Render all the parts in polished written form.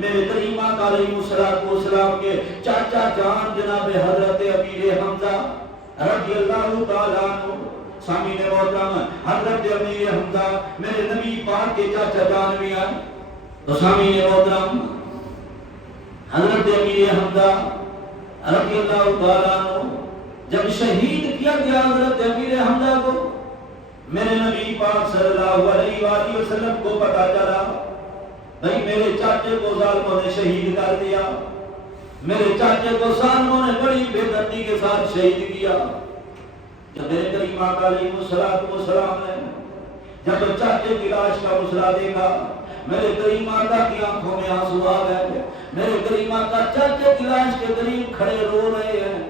میرے کریم آقا علیہ السلام کے چاچا جان جناب حضرت امیر حمزہ رضی اللہ تعالیٰ عنہ، سامعین محترم حضرت امیر حمزہ میرے نبی پاک کے چاچا جان بھی ہیں۔ تو سامعین محترم حضرت امیر حمزہ رضی اللہ تعالیٰ عنہ جب شہید کیا گیا حضرت امیر حمزہ کو، میرے نبی پاک صلی اللہ علیہ وآلہ وسلم کو پتہ چلا بھئی میرے چاچے کو ظالموں نے شہید کر دیا، میرے چاچے کو ظالموں نے بڑی بے دردی کے ساتھ شہید کیا۔ جب میرے کریم آقا علیہ السلام نے جب چاچے کی لاش کا مسئلہ دیکھا، میرے کریم آقا کی آنکھوں میں آنسو آ گئے۔ میرے کریم آقا چاچے کی لاش کے قریب کھڑے رو رہے ہیں،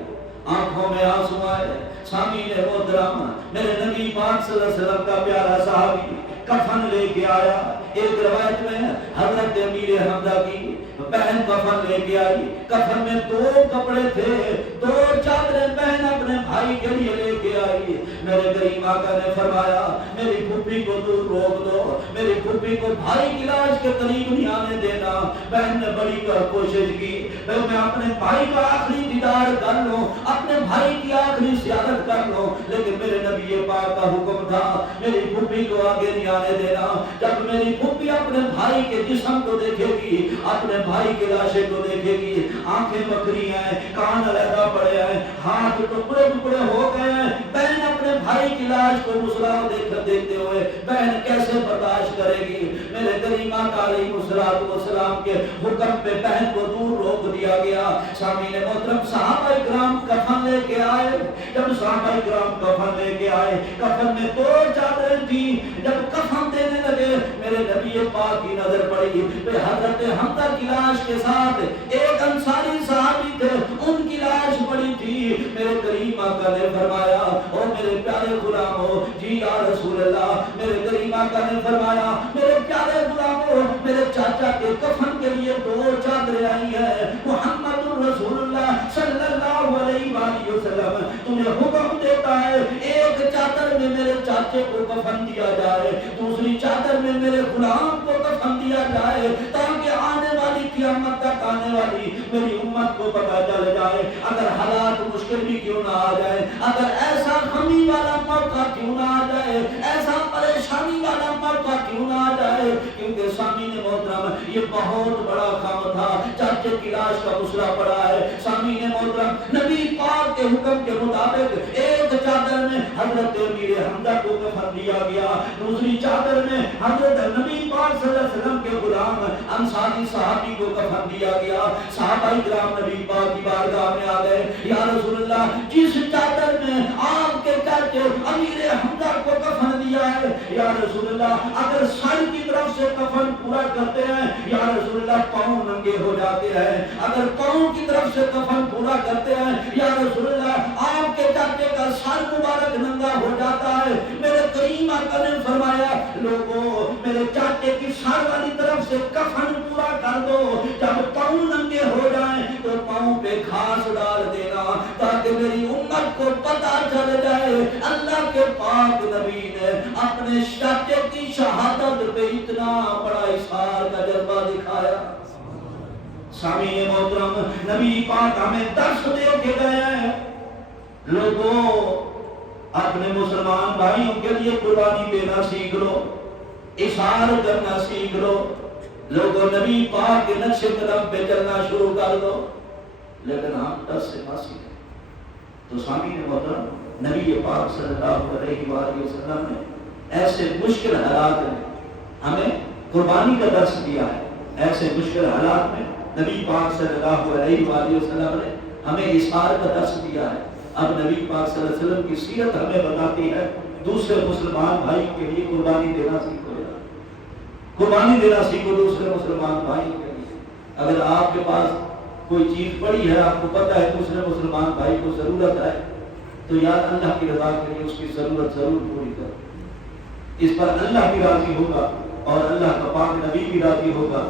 آنکھوں میں آنسو آئے۔ سامعین محترم میرے نبی پاک صلی اللہ علیہ وسلم کا پیارا صحابی کفن لے کے آیا۔ ایک روایت میں حضرت امیر حمزہ کی بہن کفن لے کے آئی، کفن میں 2 کپڑے تھے، 2 چادریں بہن اپنے بھائی کے لیے لے کے آئی۔ میرے کریم آقا نے فرمایا میری پھوپھی کو دور روک دو، میری پھوپھی کو بھائی کی لاش کے قریب نہیں آنے دینا۔ بہن نے بڑی کوشش کی میں اپنے بھائی کا آخری دیدار کر لوں، اپنے بھائی کی آخری زیارت کر لوں، لیکن میرے نبی پاک کا حکم تھا میری پھوپھی کو آگے نہیں آنے دینا۔ جب میری پھوپھی اپنے بھائی کے جسم کو دیکھے گی، اپنے بھائی کے لاشے کو دیکھے گی، آنکھیں بکری ہیں، کان علیحدہ پڑے ہیں، ہاتھ ٹکڑے ٹکڑے ہو گئے ہیں، بہن اپنے بھائی کی لاش کو مسرا دیکھتے ہوئے بہن کیسے برداشت کرے گی؟ میرے کریم آقا علیہ السلام کے حکم پہ بہن کو دور روک دیا گیا۔ سامعین محترم صحابہ کرام کفن لے کے آئے، جب صحابہ کرام کفن لے کے آئے، کفن میں 2 چادریں تھیں۔ جب کفن دینے لگے میرے نبی پاک کی نظر پڑی کہ حضرت حمزہ کی لاش کے ساتھ ایک انصاری صحابی تھے، ان کی لاش پڑی تھی۔ میرے کریم آقا نے فرمایا او میرے پیارے غلامو، جی یا رسول اللہ، میرے کریم آقا نے فرمایا میرے پیارے غلامو، میرے چاچا کے کفن کے لیے 2 چادریں آئی ہیں، محمد رسول اللہ صلی اللہ علیہ وآلہ وسلم تمہیں حکم دیتا ہے ایک چادر میں میرے چاچے کو کفن دیا جائے، دوسری چادر میں میرے غلام کو کفن دیا جائے، تاکہ آنے والی قیامت تک آنے والی میری امت کو پتہ چل جائے اگر حالات مشکل بھی کیوں نہ آ جائے، اگر ایسا غمی والا موقع کیوں نہ آ جائے، ایسا پریشانی والا موقع کیوں نہ آ جائے، کیونکہ سامعین محترم یہ بہت بڑا کام تھا۔ چاچے کی لاش کا مسئلہ پڑا ہے، سامعین محترم نبی پاک کے حکم کے مطابق ایک چادر میں حضرت امیر حمزہ کو کفن دیا گیا، دوسری چادر میں حضرت نبی پاک صلی اللہ علیہ وسلم کے غلام انصاری صحابی کو کفن دیا گیا۔ صحابہ کرام نبی پاک کی بارگاہ میں آ گئے، یا رسول اللہ جس چادر میں آپ کے چاچے امیر حمزہ کو کفن دیا ہے، یا رسول اللہ اگر سر کی طرف سے کفن پورا کرتے ہیں یا رسول اللہ پاؤں ننگے ہو جاتے ہیں، اگر پاؤں کی طرف سے کفن پورا کرتے ہیں یا رسول اللہ آپ کے چاچے کا سر مبارک ننگا ہو جاتا ہے۔ میرے کریم آقا نے فرمایا لوگوں میرے چاچے کی سر والی طرف سے کفن پورا کر دو، جب پاؤں ننگے ہو جائیں تو پاؤں پہ گھاس ڈال دینا تاکہ میری امت کو پتہ چل جائے اللہ کے پاک نبی نے اپنے چاچے کی شہادت پہ اتنا بڑا اظہار کا جذبہ دکھایا۔ سامعین محترم نبی پاک ہمیں درس دے کے گئے ہیں لوگوں اپنے مسلمان بھائیوں کے لیے قربانی دینا سیکھ لو، اظہار کرنا سیکھ لو، لوگوں نبی پاک کے نقش قدم پہ چلنا شروع کر دو، لیکن ہم 10 سے نہ سیکھیں۔ تو سامعین محترم نبی پاک صلی اللہ علیہ وآلہ وسلم نے ایسے مشکل حالات میں ہمیں قربانی کا درس دیا ہے، ایسے مشکل حالات میں نبی پاک صلی اللہ علیہ وآلہ وسلم نے ہمیں اظہار کا درس دیا ہے۔ اب نبی پاک صلی اللہ علیہ وسلم کی سیرت ہمیں بتاتی ہے دوسرے مسلمان بھائی کے لیے قربانی دینا سیکھو، قربانی دینا سیکھو دوسرے مسلمان بھائی کے لیے۔ اگر آپ کے پاس کوئی چیز پڑی ہے، آپ کو پتہ ہے دوسرے مسلمان بھائی کو ضرورت ہے، تو یار اللہ کی رضا کے لیے اس کی ضرورت ضرور پوری کرو، اس پر اللہ بھی راضی ہوگا اور اللہ کا پاک نبی بھی راضی ہوگا۔